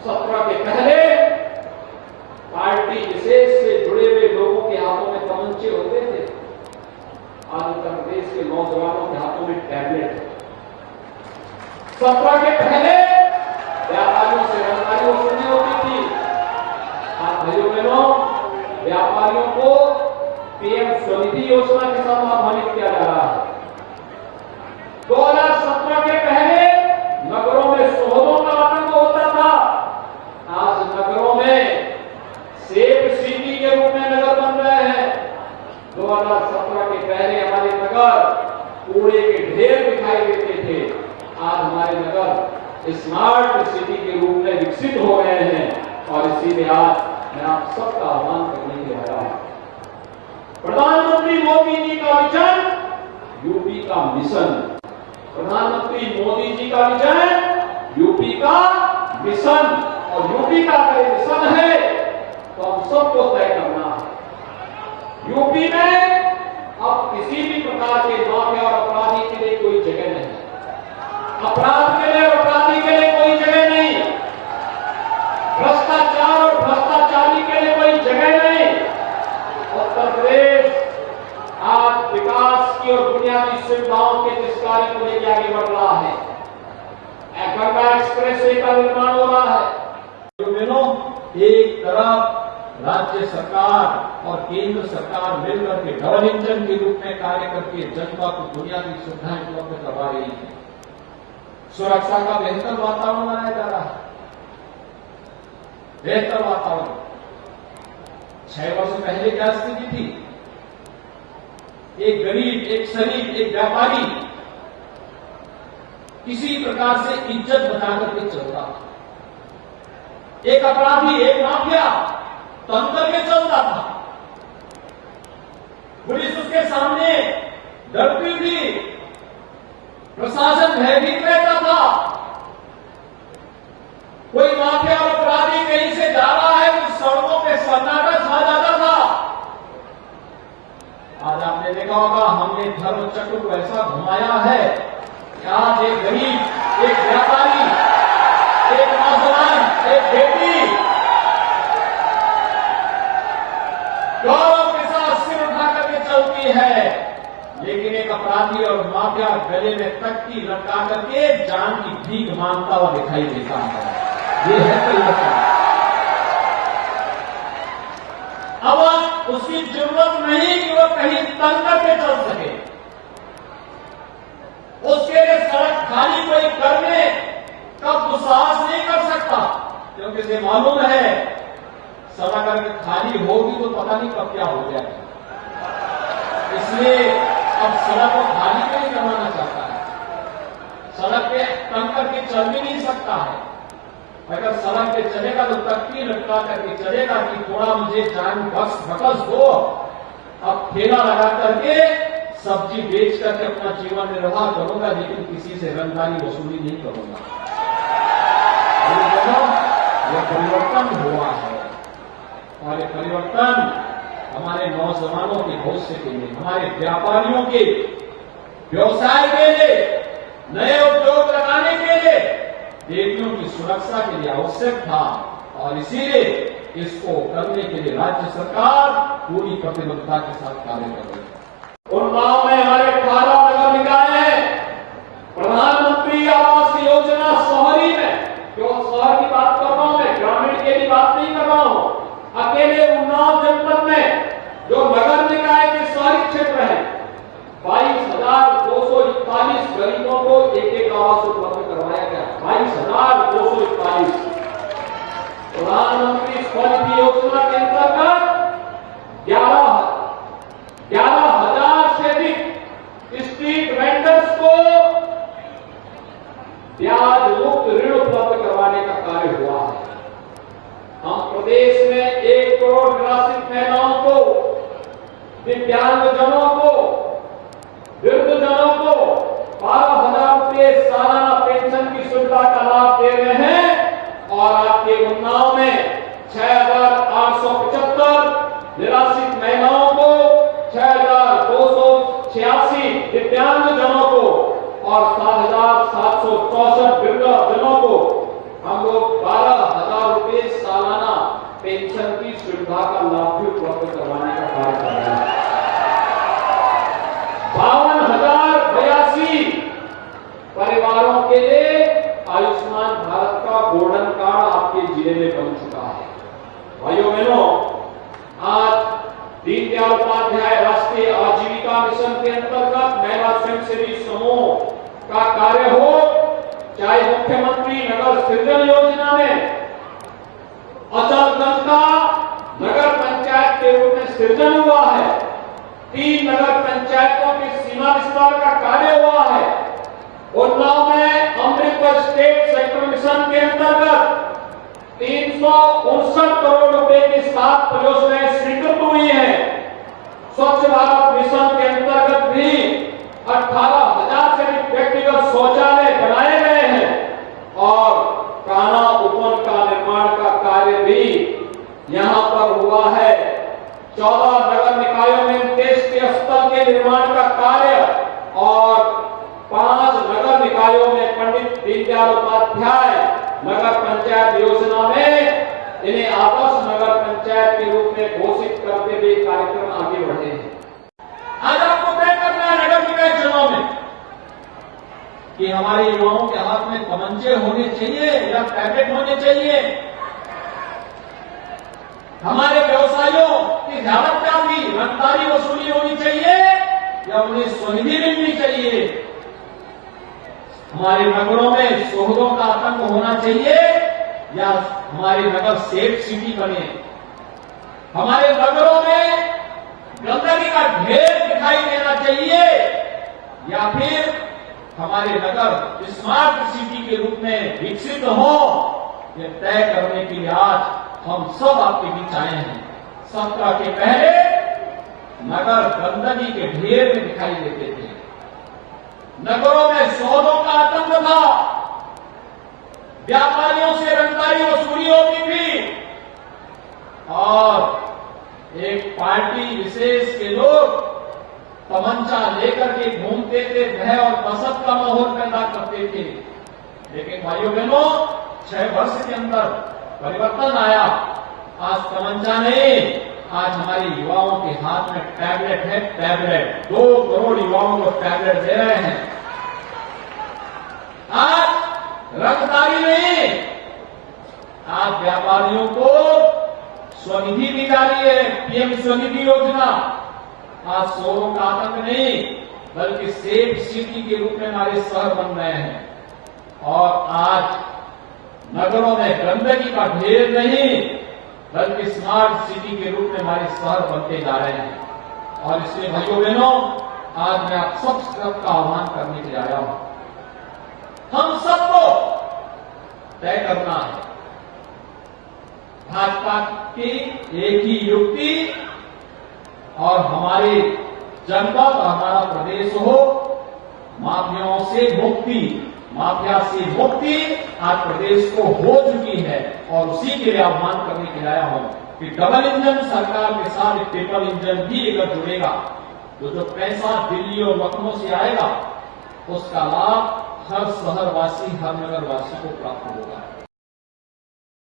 सत्र के पहले पार्टी विशेष से जुड़े हुए लोगों के हाथों में तमंचे होते थे। आज उत्तर प्रदेश के नौजवानों के हाथों में टैबलेट है। सत्र के पहले व्यापारियों से रंगदारी वसूलनी होती थी। आज भाइयों बहनों, व्यापारियों को पीएम स्वनिधि योजना के साथ लाभान्वित किया जा रहा है। 2017 के पहले नगरों में सोहदों का आतंक होता था। आज नगरों में सेफ सिटी के रूप में नगर बन रहे हैं। 2017 के पहले हमारे नगर कूड़े के ढेर दिखाई देते थे। आज हमारे नगर स्मार्ट सिटी के रूप में विकसित हो रहे हैं और इसीलिए आज मैं आप सबका आह्वान करने के रहा हूं। प्रधानमंत्री मोदी जी का विजन, यूपी का मिशन। प्रधानमंत्री मोदी जी का विजन, यूपी का मिशन, और यूपी का अगर मिशन है तो हम सबको तय करना है। यूपी में अब किसी भी प्रकार के माफिया और अपराधी के लिए कोई जगह नहीं। अपराध के लिए और अपराधी के लिए कोई जगह नहीं। भ्रष्टाचार और भ्रष्टाचारी के लिए कोई जगह नहीं। उत्तर प्रदेश आज विकास की और बुनियादी सुविधाओं के जिस कार्य को लेकर आगे बढ़ रहा है, गंगा एक्सप्रेसवे का निर्माण हो रहा है। एक तरफ राज्य सरकार और केंद्र सरकार मिलकर के डबल इंजन के रूप में कार्य करके जनता को बुनियादी सुविधाएं उपलब्ध करवा रही है। सुरक्षा का बेहतर वातावरण बनाया जा रहा है। बेहतर वातावरण। 6 वर्ष पहले क्या स्थिति थी? एक गरीब, एक शरीफ, एक व्यापारी किसी प्रकार से इज्जत बचा करके चलता था। एक अपराधी, एक माफिया तंत्र में चलता था। पुलिस उसके सामने डरती थी, प्रशासन भयभीत रहता था। कोई माफिया और अपराधी कहीं से जा रहा है तो सड़कों पे सन्नाटा छा जाता था। आज आपने देखा होगा, हमने धर्म चक्र को ऐसा घुमाया है कि आज एक गरीब, एक व्यापारी, एक नौजवान, एक बेटी गौरव के साथ सिर उठा करके चलती है, लेकिन एक अपराधी और माफिया गले में तख्ती लटका करके जान की भीख मांगता हुआ दिखाई देता है। ये है परिवर्तन। अब उसकी जरूरत नहीं कि वो कहीं तंग करके चल सके। उसके लिए सड़क खाली कोई करने का दुस्साहस नहीं कर सकता, क्योंकि इसे मालूम है सड़क अगर खाली होगी तो पता नहीं कब क्या हो जाएगा। इसलिए अब सड़क को खाली नहीं करवाना चाहता है। सड़क पे तंग करके चल भी नहीं सकता है। अगर सड़क पे चलेगा तो तख्ती लटका करके चलेगा कि थोड़ा मुझे जान बकस दो, अब ठेला लगा करके सब्जी बेच करके अपना जीवन निर्वाह करूंगा, लेकिन किसी से रंगदारी वसूली नहीं करूंगा। यह परिवर्तन हुआ है और ये परिवर्तन हमारे नौजवानों के भविष्य के लिए, हमारे व्यापारियों के व्यवसाय के लिए, नए उद्योग लगाने के लिए, बेटियों की सुरक्षा के लिए आवश्यक था और इसीलिए इसको करने के लिए राज्य सरकार पूरी प्रतिबद्धता के साथ कार्य कर रही है। उन्नाव में हमारे 18 नगर निकाय हैं। प्रधानमंत्री आवास योजना शहरी में, क्यों शहर की बात कर रहा हूं मैं, ग्रामीण की बात नहीं कर रहा हूं। अकेले उन्नाव जनपद में जो नगर निकाय के शहरी क्षेत्र है, 22,241 गरीबों को एक आवास उपलब्ध करवाया गया। 22,241। प्रधानमंत्री स्वनिधि योजना के अंतर्गत 11,000 से अधिक स्ट्रीट वेंडर्स को ब्याज मुक्त ऋण उपलब्ध करवाने का कार्य हुआ है। हम प्रदेश में 1 करोड़ निराश्रित महिलाओं को, दिव्यांगजनों को, वृद्धजनों को 12,000 रुपये सालाना पेंशन की सुविधा का लाभ दे रहे हैं और आपके उन्नाव में 6,875 निराश्रित महिलाओं को, 6,286 दिव्यांगजनों को और 7,764 वृद्धजनों को हम लोग 12,000 भारत का गोल्डन कार्ड आपके जिले में बन चुका है। भाइयों बहनों, आज दीनदयाल उपाध्याय राष्ट्रीय आजीविका मिशन के अंतर्गत महिला स्वयंसेवी समूह का कार्य हो, चाहे मुख्यमंत्री नगर सृजन योजना में अचलगंज का नगर पंचायत के रूप में सृजन हुआ है, 3 नगर पंचायतों की सीमा विस्तार का कार्य हुआ है, उन्नाव में अमृत स्टेट सेक्टर मिशन के अंतर्गत 359 करोड़ रुपए की 7 परियोजनाएं स्वीकृत हुई है। स्वच्छ भारत मिशन के अंतर्गत भी 18,000 से अधिक व्यक्तिगत शौचालय बनाए गए हैं और कान्हा उपवन का निर्माण का कार्य भी यहां पर हुआ है। 14 नगर निकायों में अंत्येष्टि स्थल के निर्माण का कार्य और 5 नगर निकायों में पंडित दीनदयाल उपाध्याय नगर पंचायत योजना में इन्हें आदर्श नगर पंचायत के रूप में घोषित करते हुए कार्यक्रम आगे बढ़े हैं। आज आपको तय करना है नगर निकाय चुनाव में कि हमारे युवाओं के हाथ में तमंचे होने चाहिए या टैबलेट होने चाहिए, हमारे व्यवसायियों की ज्यादा भी रंगदारी वसूली होनी चाहिए या उन्हें स्वनिधि मिलनी चाहिए, हमारे नगरों में शोहदों का आतंक होना चाहिए या हमारे नगर सेफ सिटी बने, हमारे नगरों में गंदगी का ढेर दिखाई देना चाहिए या फिर हमारे नगर स्मार्ट सिटी के रूप में विकसित हो, ये तय करने के लिए आज हम सब आपके बीच आए हैं। सप्ताह के पहले नगर गंदगी के ढेर में दिखाई देते थे, नगरों में सौदों का आतंक था, व्यापारियों से रंगदारी वसूली होती थी और एक पार्टी विशेष के लोग तमंचा लेकर के घूमते थे, भय और दहशत का माहौल पैदा करते थे। लेकिन भाइयों बहनों, 6 वर्ष के अंदर परिवर्तन आया। आज तमंचा नहीं, आज हमारे युवाओं के हाथ में टैबलेट है, टैबलेट 2 करोड़ युवाओं को टैबलेट दे रहे हैं। आज रंगदारी नहीं, आज व्यापारियों को स्वनिधि दी जा रही है, पीएम स्वनिधि योजना। आज शोरों का आतंक नहीं बल्कि सेफ सिटी के रूप में हमारे शहर बन रहे हैं और आज नगरों में गंदगी का ढेर नहीं बल्कि स्मार्ट सिटी के रूप में हमारे शहर बनते जा रहे हैं। और इसलिए भाइयों बहनों, आज मैं आप सबका आह्वान करने के लिए आया हूं। हम सबको तय करना है, भाजपा की एक ही युक्ति और हमारी जनता और हमारा प्रदेश हो, माफियाओं से मुक्ति, माफिया से मुक्ति आज प्रदेश को हो चुकी है और उसी के लिए आह्वान करने के लिए आया हूं कि डबल इंजन सरकार के साथ एक ट्रिपल इंजन भी अगर जुड़ेगा तो जो पैसा दिल्ली और लखनऊ से आएगा उसका लाभ हर शहरवासी, हर नगरवासी को प्राप्त होगा।